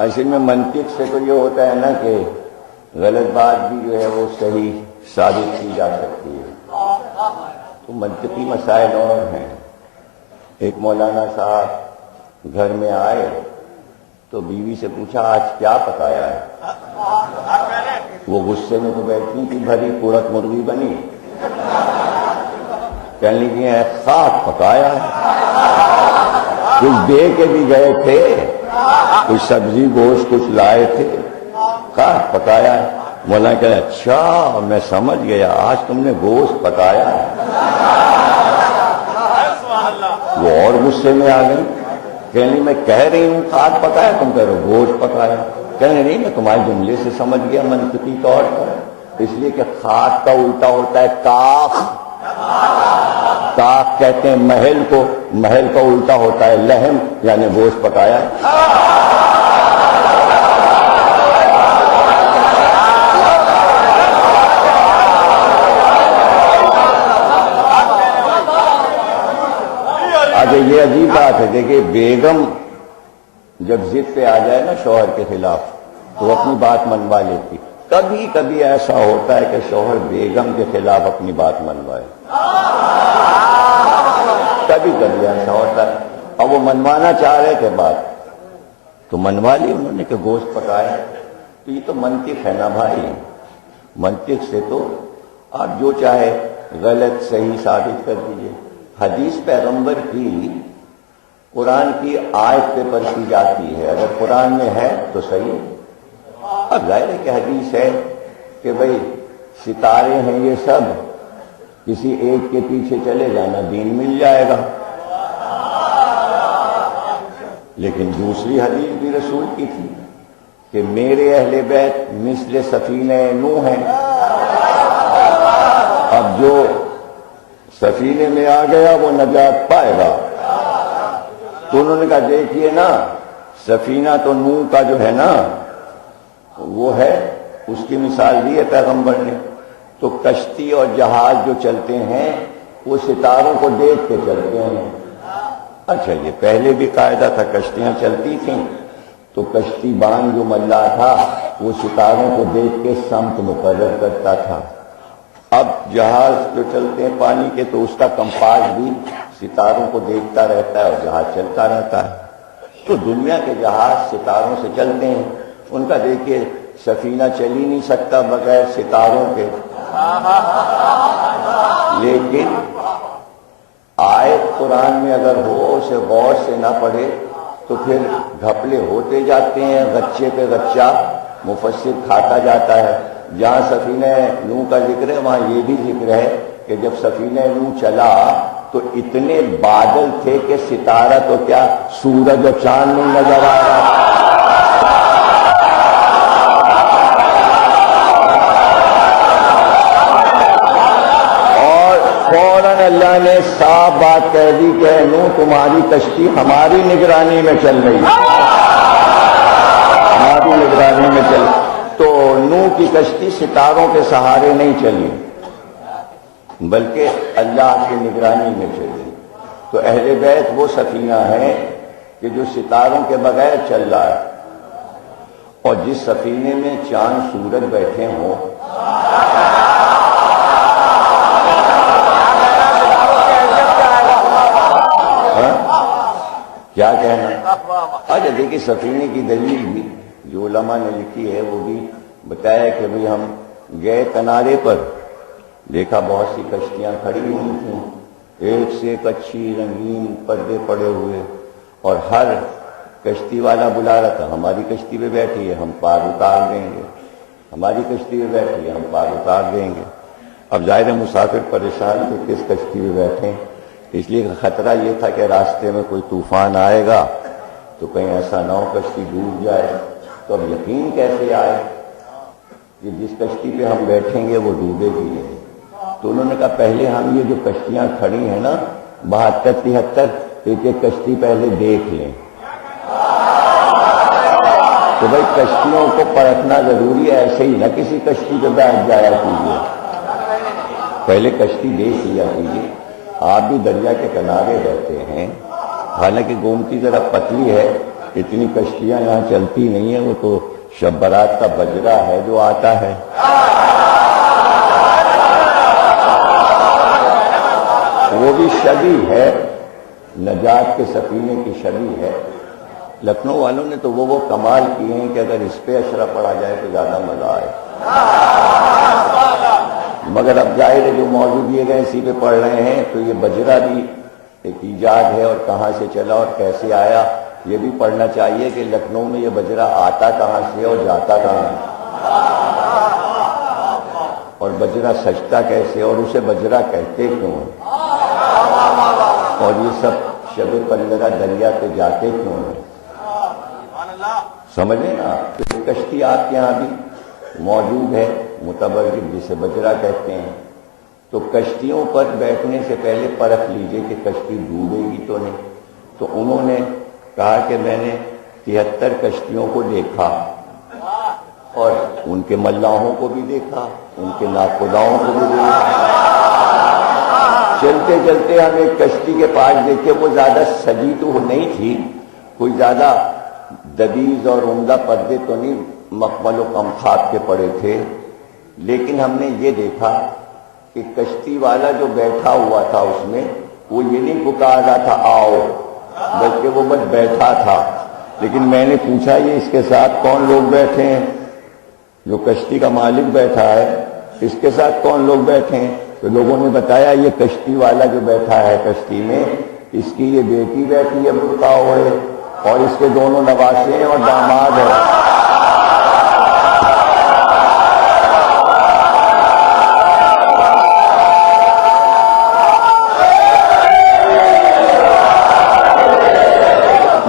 اصل میں منطق سے تو یہ ہوتا ہے نا کہ غلط بات بھی جو ہے وہ صحیح ثابت کی جا سکتی ہے. تو منطقی مسائل اور ہیں. ایک مولانا صاحب گھر میں آئے تو بیوی سے پوچھا آج کیا پکایا ہے. وہ غصے میں تو بیٹھی تھی, بھری کوڑک مرغی بنی. کہنے لگی ہے خاک پکایا ہے. کچھ دے کے بھی گئے تھے, کچھ سبزی گوشت کچھ لائے تھے, خاک پکایا ہے. مولانا کہا اچھا میں سمجھ گیا, آج تم نے گوشت پکایا ہے. وہ اور غصے میں آ گئی. کہنے میں کہہ رہی ہوں خاک پکایا, تم کہہ رہے ہو گوشت پکایا. کہنے نہیں میں تمہارے جملے سے سمجھ گیا منطقی طور پر, اس لیے کہ خاک کا الٹا ہوتا ہے کاخ. کاخ کہتے ہیں محل کو, محل کا الٹا ہوتا ہے لحم, یعنی گوشت پکایا ہے. آگے یہ عجیب بات ہے, دیکھیے بیگم جب ضد پہ آ جائے نا شوہر کے خلاف تو وہ اپنی بات منوا لیتی. کبھی کبھی ایسا ہوتا ہے کہ شوہر بیگم کے خلاف اپنی بات منوائے, کبھی کبھی ایسا ہوتا ہے. اور وہ منوانا چاہ رہے تھے بات تو منوا لی انہوں نے کہ گوشت پکایا. تو یہ تو منطق ہے نا بھائی, منطق سے تو آپ جو چاہے غلط صحیح ثابت کر دیجئے. حدیث پیغمبر کی قرآن کی آیت پہ پرکھی جاتی ہے. اگر قرآن میں ہے تو صحیح. اب ظاہر ہے کہ حدیث ہے کہ بھئی ستارے ہیں یہ سب, کسی ایک کے پیچھے چلے جانا دین مل جائے گا. لیکن دوسری حدیث بھی رسول کی تھی کہ میرے اہل بیت مثل سفینہ نوح ہیں. اب جو سفینے میں آ گیا وہ نجات پائے گا. تو انہوں نے کہا دیکھیے نا, سفینہ تو نوح کا جو ہے نا وہ ہے, اس کی مثال دی ہے پیغمبر نے. تو کشتی اور جہاز جو چلتے ہیں وہ ستاروں کو دیکھ کے چلتے ہیں. اچھا یہ پہلے بھی قاعدہ تھا, کشتیاں چلتی تھیں تو کشتی بان جو ملا تھا وہ ستاروں کو دیکھ کے سمت مقرر کرتا تھا. اب جہاز جو چلتے ہیں پانی کے تو اس کا کمپاس بھی ستاروں کو دیکھتا رہتا ہے اور جہاز چلتا رہتا ہے. تو دنیا کے جہاز ستاروں سے چلتے ہیں. ان کا دیکھیے سفینہ چل ہی نہیں سکتا بغیر ستاروں کے. لیکن آیت قرآن میں اگر ہو اسے غور سے نہ پڑھے تو پھر گھپلے ہوتے جاتے ہیں، غچے پہ غچہ مفسر کھاتا جاتا ہے۔ جہاں سفینہ نوح کا ذکر ہے وہاں یہ بھی ذکر ہے کہ جب سفینہ نوح چلا تو اتنے بادل تھے کہ ستارہ تو کیا سورج اور چاند نہیں نظر آ رہا۔ فوراً اللہ نے صاف بات کہہ دی کہ نوح تمہاری کشتی ہماری نگرانی میں چل رہی ہے، ہماری نگرانی میں چل۔ تو نوح کی کشتی ستاروں کے سہارے نہیں چلی بلکہ اللہ کی نگرانی میں چلی۔ تو اہل بیت وہ سفینہ ہے کہ جو ستاروں کے بغیر چل رہا ہے، اور جس سفینے میں چاند سورج بیٹھے ہوں کیا کہنا۔ آج دیکھیے سفینے کی دلیل بھی جو علماء نے لکھی ہے وہ بھی بتایا کہ بھئی ہم گئے کنارے پر، دیکھا بہت سی کشتیاں کھڑی ہوئی تھیں، ایک سے ایک اچھی رنگین پردے پڑے ہوئے، اور ہر کشتی والا بلا رہا تھا ہماری کشتی پہ بیٹھی ہے ہم پار اتار دیں گے، ہماری کشتی پہ بیٹھی ہے ہم پار اتار دیں گے۔ اب ظاہر مسافر پریشان تھے کس کشتی پہ بیٹھیں، اس لیے خطرہ یہ تھا کہ راستے میں کوئی طوفان آئے گا تو کہیں ایسا نہ ہو کشتی ڈوب جائے۔ تو اب یقین کیسے آئے کہ جس کشتی پہ ہم بیٹھیں گے وہ ڈوبے گی نہیں؟ تو انہوں نے کہا پہلے ہم یہ جو کشتیاں کھڑی ہیں نا 72-73 ایک ایک کشتی پہلے دیکھ لیں۔ تو بھائی کشتیوں کو پرکھنا ضروری ہے، ایسے ہی نہ کسی کشتی پہ بیٹھ جایا کیجیے، پہلے کشتی دیکھ لیا کیجیے۔ آپ بھی دریا کے کنارے رہتے ہیں، حالانکہ گومتی ذرا پتلی ہے، اتنی کشتیاں یہاں چلتی نہیں ہیں، وہ تو شب برات کا بجرا ہے جو آتا ہے۔ وہ بھی شبیہ ہے، نجات کے سفینے کی شبیہ ہے۔ لکھنؤ والوں نے تو وہ کمال کیے ہیں کہ اگر اس پہ اشرا پڑا جائے تو زیادہ مزہ آئے، مگر اب ظاہر ہے جو موضوع دیے گئے اسی پہ پڑھ رہے ہیں، تو یہ بجرا بھی ایک ایجاد ہے، اور کہاں سے چلا اور کیسے آیا یہ بھی پڑھنا چاہیے کہ لکھنؤ میں یہ بجرا آتا کہاں سے اور جاتا کہاں ہے، اور بجرا سجتا کیسے اور اسے بجرا کہتے کیوں ہیں، اور یہ سب شب 15 دریا پہ جاتے کیوں ہیں، سمجھیں نا۔ کشتی آپ کے یہاں بھی موجود ہے متبرج جسے بجرا کہتے ہیں، تو کشتیوں پر بیٹھنے سے پہلے پرکھ لیجئے کہ کشتی ڈوبے گی تو نہیں۔ تو انہوں نے کہا کہ میں نے 73 کشتیوں کو دیکھا، اور ان کے ملاحوں کو بھی دیکھا، ان کے ناخداؤں کو بھی دیکھا۔ چلتے چلتے ہم ایک کشتی کے پاس دیکھے، وہ زیادہ سجی تو نہیں تھی، کوئی زیادہ دبیز اور عمدہ پردے تو نہیں مخمل و قمخاب کے پڑے تھے، لیکن ہم نے یہ دیکھا کہ کشتی والا جو بیٹھا ہوا تھا اس میں وہ یہ نہیں پکار رہا تھا آؤ، بلکہ وہ بس بیٹھا تھا۔ لیکن میں نے پوچھا یہ اس کے ساتھ کون لوگ بیٹھے ہیں؟ جو کشتی کا مالک بیٹھا ہے اس کے ساتھ کون لوگ بیٹھے ہیں؟ تو لوگوں نے بتایا یہ کشتی والا جو بیٹھا ہے کشتی میں، اس کی یہ بیٹی بیٹھی ہے برقع اوڑھے، اور اس کے دونوں نواسے ہیں اور داماد ہیں۔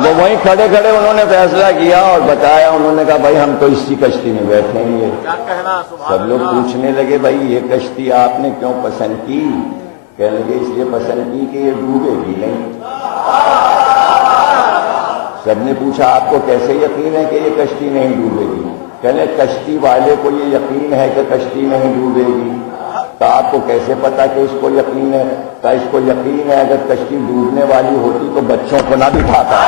وہ وہیں کھڑے کھڑے انہوں نے فیصلہ کیا اور بتایا، انہوں نے کہا بھائی ہم تو اسی کشتی میں بیٹھیں گے۔ سب لوگ پوچھنے لگے بھائی یہ کشتی آپ نے کیوں پسند کی؟ کہنے لگے اس لیے پسند کی کہ یہ ڈوبے گی نہیں۔ سب نے پوچھا آپ کو کیسے یقین ہے کہ یہ کشتی نہیں ڈوبے گی؟ کہنے کشتی والے کو یہ یقین ہے کہ کشتی نہیں ڈوبے گی۔ تو آپ کو کیسے پتا کہ اس کو یقین ہے؟ تو اس کو یقین ہے اگر کشتی ڈوبنے والی ہوتی تو بچوں کو نہ بٹھاتا۔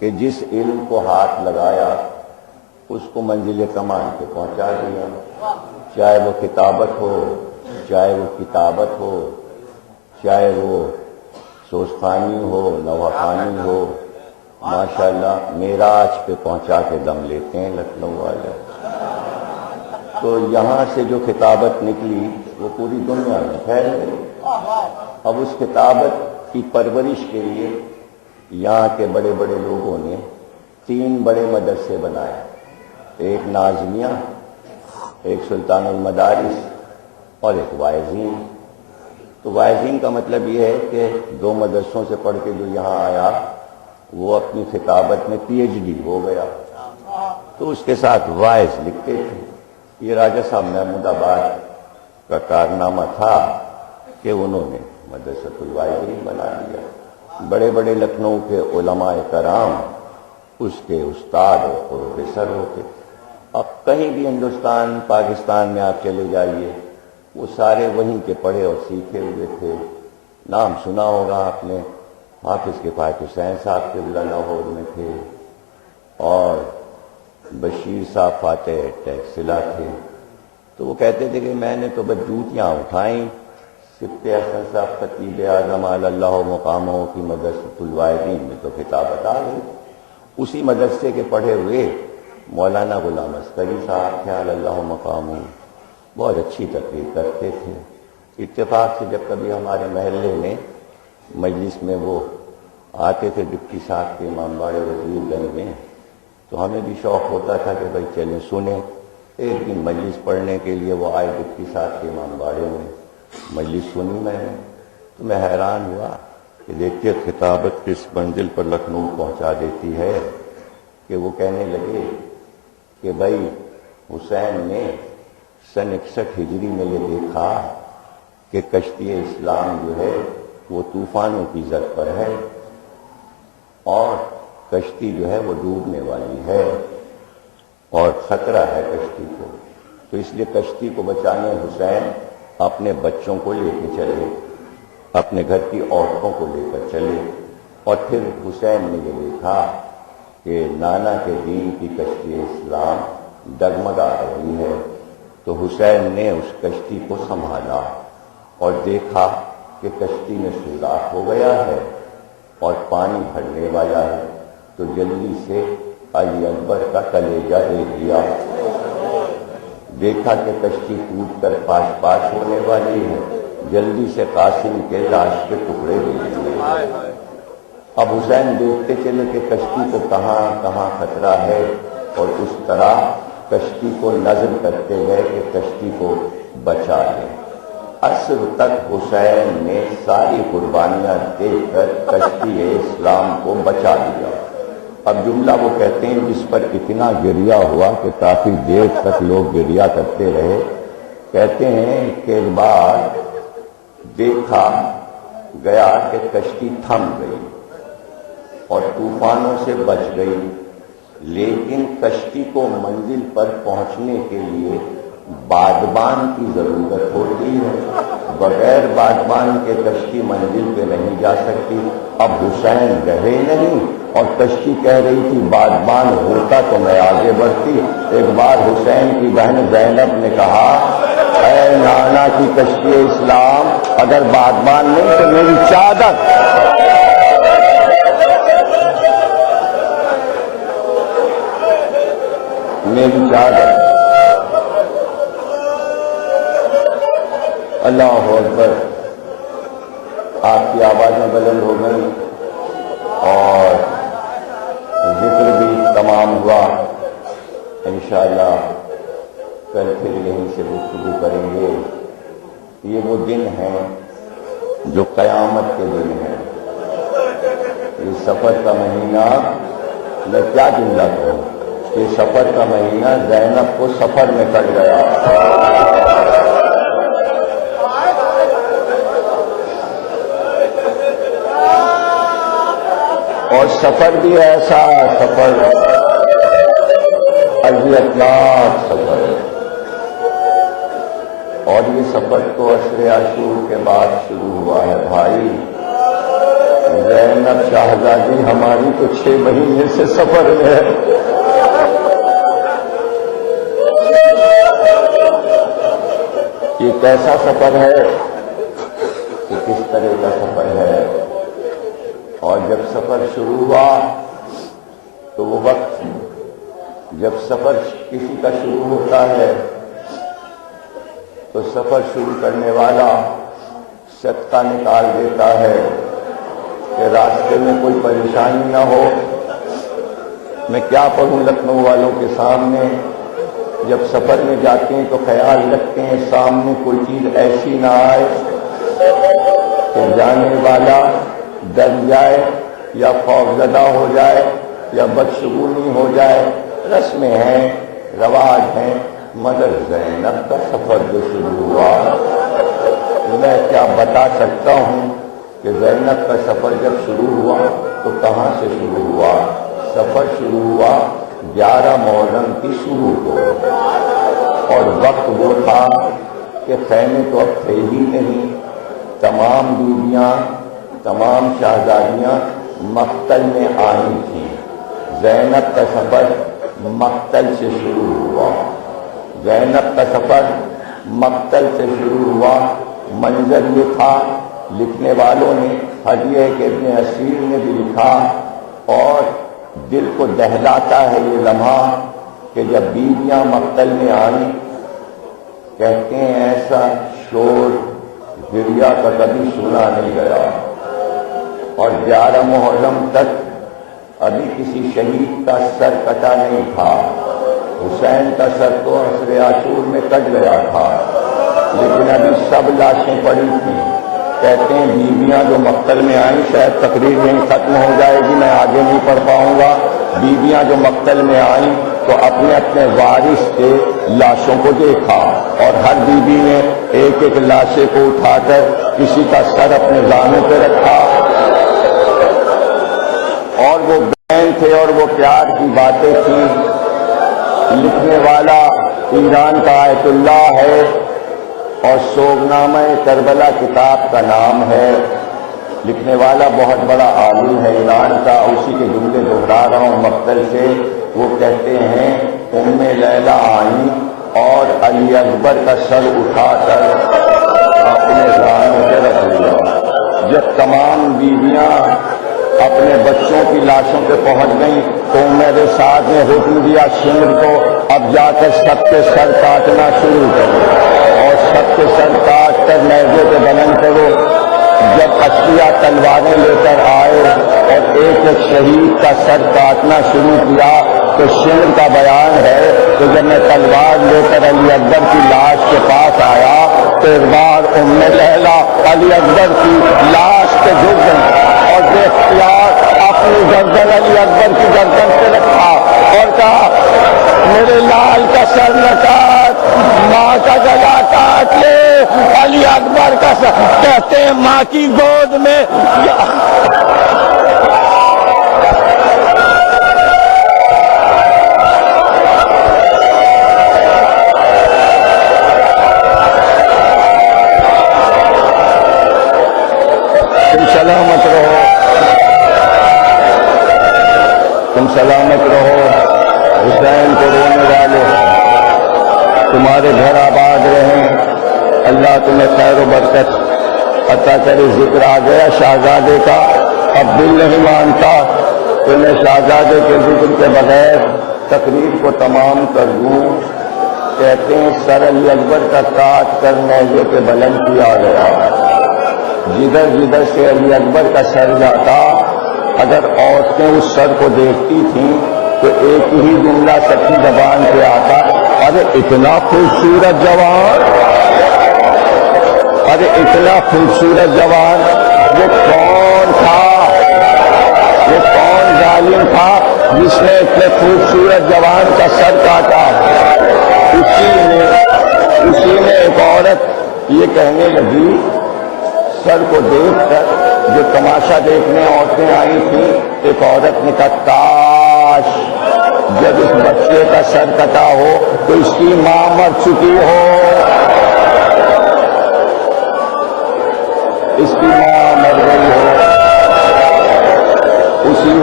کہ جس علم کو ہاتھ لگایا اس کو منزل کمال پہ پہنچا دیا، چاہے وہ کتابت ہو، چاہے وہ کتابت ہو، چاہے وہ سوزخانی ہو، نوحانی ہو، ماشاءاللہ معراج پہ پہنچا کے دم لیتے ہیں لکھنؤ والے۔ تو یہاں سے جو کتابت نکلی وہ پوری دنیا میں پھیل گئی۔ اب اس کتابت کی پرورش کے لیے یہاں کے بڑے بڑے لوگوں نے 3 بڑے مدرسے بنائے، ایک نازمیہ، ایک سلطان المدارس اور ایک وائزین۔ تو وائزین کا مطلب یہ ہے کہ 2 مدرسوں سے پڑھ کے جو یہاں آیا وہ اپنی خطابت میں پی ایچ ڈی ہو گیا، تو اس کے ساتھ وائز لکھتے تھے۔ یہ راجہ صاحب محمود آباد کا کارنامہ تھا کہ انہوں نے مدرسۃ الوائزین بنا دیا۔ بڑے بڑے لکھنؤ کے علماء کرام اس کے استاد اور پروفیسر ہوتے۔ اب کہیں بھی ہندوستان پاکستان میں آپ چلے جائیے، وہ سارے وہیں کے پڑھے اور سیکھے ہوئے تھے۔ نام سنا ہوگا آپ نے، حافظ کفایت حسین صاحب کے لاہور میں تھے، اور بشیر صاحب فاتح ٹیکسلا تھے۔ تو وہ کہتے تھے کہ میں نے تو بس جوتیاں اٹھائیں، سبط حسن صاحب خطیب اعظم علی اللہ مقامہ کی مدرسۃ الوائزین میں تو خطابت آ گئی۔ اسی مدرسے کے پڑھے ہوئے مولانا غلام عسکری صاحب تھے علی اللہ مقامہ، بہت اچھی تقریر کرتے تھے۔ اتفاق سے جب کبھی ہمارے محلے میں مجلس میں وہ آتے تھے ڈپٹی صاحب کے امام باڑے وزیر گنج میں، تو ہمیں بھی شوق ہوتا تھا کہ بھائی چلیں سنیں۔ ایک دن مجلس پڑھنے کے لیے وہ آئے ڈپٹی صاحب کے امام باڑے میں، مجلس سنی میں نے، تو میں حیران ہوا کہ دیکھتے خطابت کس منزل پر لکھنؤ پہنچا دیتی ہے کہ وہ کہنے لگے کہ بھائی حسین نے سن 61 ہجری میں یہ دیکھا کہ کشتی اسلام جو ہے وہ طوفانوں کی زد پر ہے اور کشتی جو ہے وہ ڈوبنے والی ہے اور خطرہ ہے کشتی کو، تو اس لیے کشتی کو بچانے حسین اپنے بچوں کو لے کے چلے، اپنے گھر کی عورتوں کو لے کر چلے۔ اور پھر حسین نے یہ دیکھا کہ نانا کے دین کی کشتی اسلام ڈگمگا رہی ہے، تو حسین نے اس کشتی کو سنبھالا اور دیکھا کہ کشتی میں سوراخ ہو گیا ہے اور پانی بھرنے والا ہے، تو جلدی سے علی اکبر کا کلیجہ دے دیا۔ دیکھا کہ کشتی ٹوٹ کر پاش پاش ہونے والی ہے، جلدی سے قاسم کے لاش کے ٹکڑے دے دیے۔ اب حسین دیکھتے چلے کہ کشتی کو کہاں کہاں خطرہ ہے، اور اس طرح کشتی کو نظم کرتے گئے کہ کشتی کو بچا لیں۔ عصر تک حسین نے ساری قربانیاں دے کر کشتی اسلام کو بچا لیا۔ اب جملہ وہ کہتے ہیں جس پر اتنا گریہ ہوا کہ کافی دیر تک لوگ گریہ کرتے رہے۔ کہتے ہیں کہ ایک بار دیکھا گیا کہ کشتی تھم گئی اور طوفانوں سے بچ گئی، لیکن کشتی کو منزل پر پہنچنے کے لیے بادبان کی ضرورت ہوتی ہے، بغیر بادبان کے کشتی منزل پہ نہیں جا سکتی۔ اب حسین رہے نہیں اور کشتی کہہ رہی تھی بادبان ہوتا تو میں آگے بڑھتی۔ ایک بار حسین کی بہن زینب نے کہا اے نانا کی کشتی اسلام، اگر بادبان نہیں تو میری چادر اللہ اکبر، آپ کی آوازیں بلند ہو گئی اور ذکر بھی تمام ہوا۔ انشاءاللہ کل پھر یہیں سے گفتگو کریں گے۔ یہ وہ دن ہیں جو قیامت کے دن ہیں۔ یہ سفر کا مہینہ، میں کیا جملہ کہوں، یہ سفر کا مہینہ زینب کو سفر میں کٹ گیا، اور سفر بھی ایسا سفر اذیتناک سفر ہے، اور یہ سفر تو عشر عاشور کے بعد شروع ہوا ہے بھائی۔ زینب شہزادی ہماری تو 6 مہینے سے سفر میں ہے. یہ کیسا سفر ہے؟ یہ کس طرح کا سفر ہے؟ اور جب سفر شروع ہوا تو وہ وقت جب سفر کسی کا شروع ہوتا ہے تو سفر شروع کرنے والا صدقہ نکال دیتا ہے کہ راستے میں کوئی پریشانی نہ ہو. میں کیا پڑھوں لکھنؤ والوں کے سامنے، جب سفر میں جاتے ہیں تو خیال رکھتے ہیں سامنے کوئی چیز ایسی نہ آئے کہ جانے والا ڈر جائے یا خوفزدہ ہو جائے یا بدشگونی ہو جائے. رسمیں ہیں، رواج ہیں، مگر زینب کا سفر جو شروع ہوا میں کیا بتا سکتا ہوں کہ زینب کا سفر جب شروع ہوا تو کہاں سے شروع ہوا؟ سفر شروع ہوا 11 محرم کی شروع کو، اور وقت وہ تھا کہ خیمے تو اب تھے ہی نہیں. تمام بیویاں، تمام شہزادیاں مقتل میں آئی تھیں. زینب کا سفر مقتل سے شروع ہوا. زینب کا سفر مقتل سے شروع ہوا. منظر یہ تھا، لکھنے والوں نے حدیہ کے ابن اسیر نے بھی لکھا، اور دل کو دہلاتا ہے یہ لمحہ کہ جب بیویاں مقتل میں آئیں، کہتے ہیں ایسا شور گریا کا کبھی سنا نہیں گیا. اور 11 محرم تک ابھی کسی شہید کا سر کٹا نہیں تھا. حسین کا سر تو عصر عاشور میں کٹ گیا تھا، لیکن ابھی سب لاشیں پڑی تھیں. کہتے ہیں بیویاں جو مقتل میں آئیں، شاید تقریر یہیں ختم ہو جائے گی، میں آگے نہیں پڑھ پاؤں گا. بیویاں جو مقتل میں آئیں تو اپنے اپنے وارث کے لاشوں کو دیکھا، اور ہر بیوی نے ایک ایک لاشے کو اٹھا کر کسی کا سر اپنے زانوں پہ رکھا. اور وہ بہن تھے اور وہ پیار کی باتیں تھیں. لکھنے والا ایران کا آیت اللہ ہے اور سوگنامہ کربلا کتاب کا نام ہے. لکھنے والا بہت بڑا عالم ہے ایران کا، اسی کے جملے دہرا رہا ہوں مقتل سے. وہ کہتے ہیں ام لیلا آئیں اور علی اکبر کا سر اٹھا کر اپنے زانوں پہ رکھ لیا. جب تمام بیویاں اپنے بچوں کی لاشوں پہ پہنچ گئیں تو میرے ساتھ نے حکم دیا شمر کو، اب جا کر سب کے سر کاٹنا شروع کرو اور سب کے سر کاٹ کر نیزے پہ بلند کرو. جب اشریا تلواریں لے کر آئے اور ایک ایک شہید کا سر کاٹنا شروع کیا تو شمر کا بیان ہے کہ جب میں تلوار لے کر علی اکبر کی لاش کے پاس آیا تو ایک بار ام لیلا علی اکبر کی لاش پہ جھک گئی اور بے اختیار اپنی گردن علی اکبر کی گردن سے رکھا اور کہا میرے لال کا سر نہ کاٹ، ماں کا گلا کاٹ لے. علی اکبر کا سر، کہتے ہیں ماں کی گود میں تم سلامت رہو، تم سلامت رہو. حسین کو رونے والے تمہارے گھر آباد رہیں، اللہ تمہیں خیر و برکت عطا کرے. ذکر آ گیا شہزادے کا، اب دل نہیں مانتا کہ میں شہزادے کے ذکر کے بغیر تقریر کو تمام کر دوں. کہتے ہیں سر علی اکبر کا کاٹ کر نیزے پہ بلند کیا گیا. جدھر جدھر سے علی اکبر کا سر جاتا، اگر عورتیں اس سر کو دیکھتی تھیں تو ایک ہی جملہ سب کی زبان پہ آتا، ارے اتنا خوبصورت جوان، ارے اتنا خوبصورت جوان. وہ کون تھا، وہ کون ظالم تھا جس نے اتنے خوبصورت جوان کا سر کاٹا؟ اسی نے ایک عورت یہ کہنے لگی، سر کو دیکھ کر جو تماشا دیکھنے عورتیں آئی تھیں، ایک عورت نے کہا کاش جب اس بچے کا سر کٹا ہو تو اس کی ماں مر چکی ہو، اس کی ماں مر گئی ہو.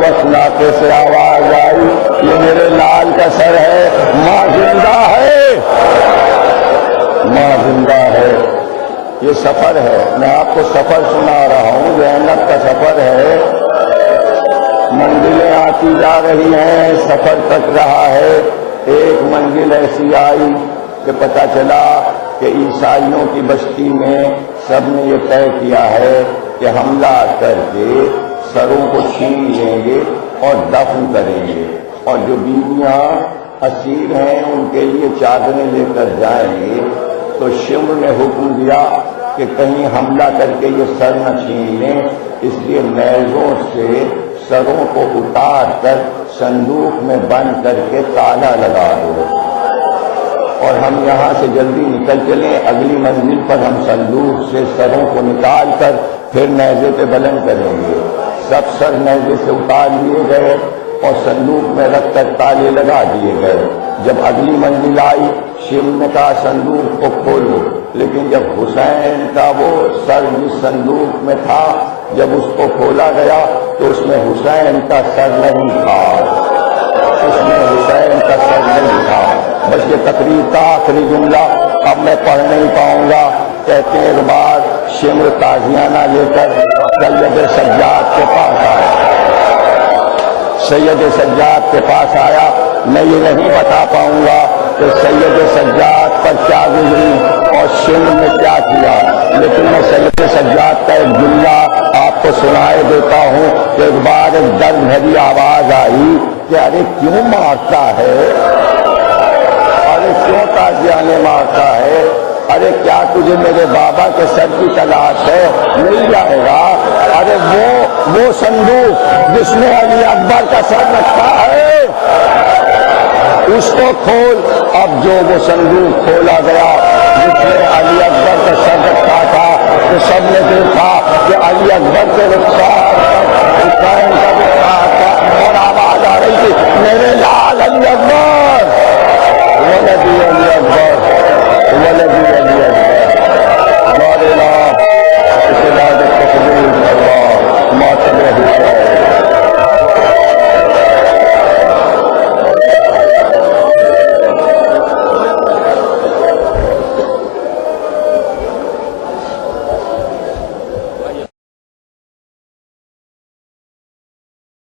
وقت ناقے سے آواز آئی یہ میرے لال کا سر ہے، ماں زندہ ہے، ماں زندہ ہے۔ یہ سفر ہے، میں آپ کو سفر سنا رہا ہوں، زینب کا سفر ہے، منزلیں آتی جا رہی ہیں، سفر کٹ رہا ہے۔ ایک منزل ایسی آئی کہ پتہ چلا کہ عیسائیوں کی بستی میں سب نے یہ طے کیا ہے کہ حملہ کر کے سروں کو چھین لیں گے اور دفن کریں گے، اور جو بیویاں اسیر ہیں ان کے لیے چادریں لے کر جائیں گے۔ تو شمر نے حکم دیا کہ کہیں حملہ کر کے یہ سر نہ چھین لیں، اس لیے نیزوں سے سروں کو اتار کر صندوق میں بند کر کے تالا لگا دو، اور ہم یہاں سے جلدی نکل چلیں، اگلی منزل پر ہم صندوق سے سروں کو نکال کر پھر نیزے پہ بلند کریں گے۔ سب سر نیزے سے اتار لیے گئے اور صندوق میں رکھ کر تالے لگا دیے گئے۔ جب اگلی منزل آئی، شمر نے کہا صندوق کو کھولو، لیکن جب حسین کا وہ سر جس صندوق میں تھا جب اس کو کھولا گیا تو اس میں حسین کا سر نہیں تھا، اس میں حسین کا سر نہیں تھا۔ بس یہ تقریر کا آخری جملہ اب میں پڑھ نہیں پاؤں گا۔ کہتے ہیں ایک بار شمر تازیانہ لے کر سید سجاد کے پاس آیا، سید سجاد کے پاس آیا۔ میں یہ نہیں بتا پاؤں گا کہ سید سجاد پر کیا گزری اور شمر نے کیا کیا، لیکن میں سید سجاد کا ایک جملہ آپ کو سنائے دیتا ہوں کہ ایک بار ایک درد بھری آواز آئی کہ ارے کیوں مارتا ہے، ارے کیوں تازیانے مارتا ہے، ارے کیا تجھے میرے بابا کے سر کی تلاش ہے، مل جائے گا، ارے وہ صندوق جس میں علی اکبر کا سر رکھا ہے اس کو کھول۔ اب جو وہ صندوق کھولا گیا جس میں علی اکبر کا سر رکھا تھا تو سب نے دیکھا کہ علی اکبر کے رخسار حسین کا رخسار تھا، اور آواز آ رہی تھی میرے